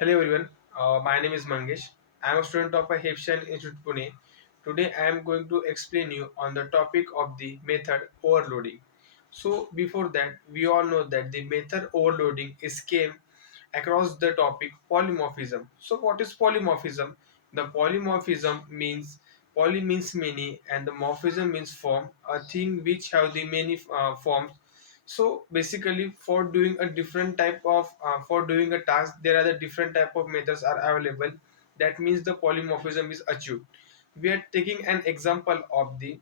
Hello everyone, my name is Mangesh. I am a student of Hepshan Institute Pune. Today I am going to explain you on the topic of the method overloading. So before that, we all know that the method overloading is came across the topic polymorphism. So what is polymorphism? The polymorphism means poly means many and the morphism means form, a thing which have the many forms. So basically for doing a different type of for doing a task there are the different type of methods are available. That means the polymorphism is achieved. We are taking an example of the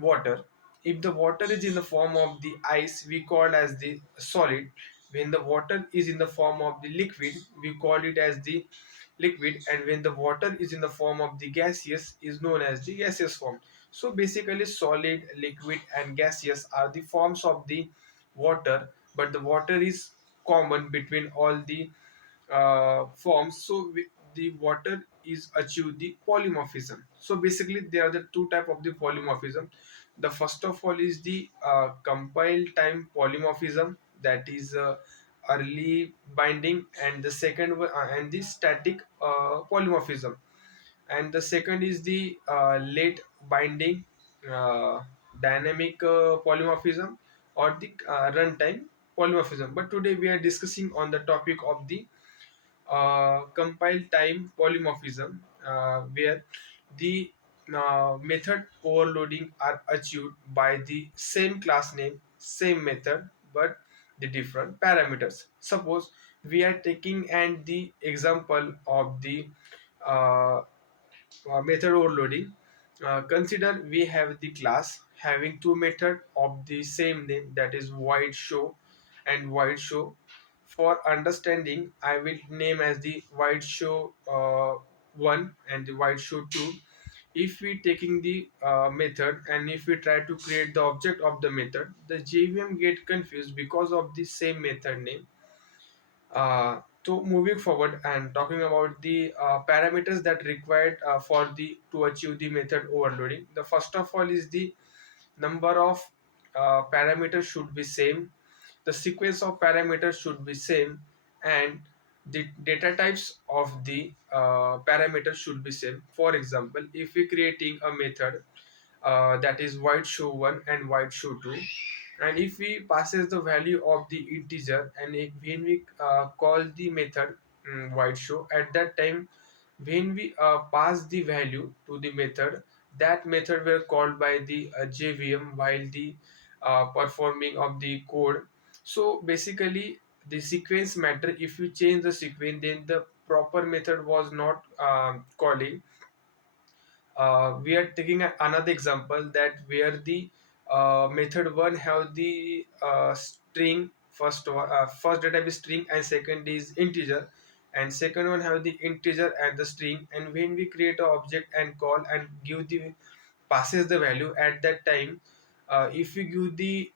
water. If the water is in the form of the ice, we call as the solid. When the water is in the form of the liquid, we call it as the liquid, and when the water is in the form of the gaseous is known as the gaseous form. So basically solid, liquid and gaseous are the forms of the water, but the water is common between all the forms. So the water is achieve the polymorphism. So basically there are the two type of the polymorphism. The first of all is the compile time polymorphism, that is early binding, and the second and the static polymorphism, and the second is the late binding uh, dynamic polymorphism, or the runtime polymorphism. But today we are discussing on the topic of the compile time polymorphism, where the method overloading are achieved by the same class name, same method, but the different parameters. Suppose we are taking and the example of the uh, method overloading. Consider we have the class having two method of the same name, that is void show and void show. For understanding, I will name as the void show 1 and the void show 2. If we taking the method and if we try to create the object of the method, the JVM get confused because of the same method name. So moving forward and talking about the parameters that required for the to achieve the method overloading. The first of all is the number of parameters should be same, the sequence of parameters should be same, and the data types of the parameters should be same. For example, if we creating a method that is void show 1 and void show 2, and if we passes the value of the integer, and if, when we call the method void show, at that time when we pass the value to the method, that method were called by the JVM while the performing of the code. So basically the sequence matter. If you change the sequence, then the proper method was not calling. We are taking another example that where the method one have the string, first data type is string and second is integer, and second one have the integer and the string. And when we create an object and call and give the passes the value at that time, if we give the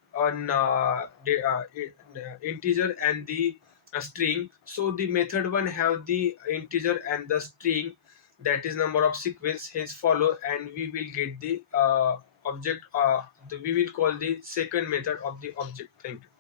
integer and the string, so the method one have the integer and the string, that is number of sequence, hence follow, and we will get the object we will call the second method of the object. Thank you.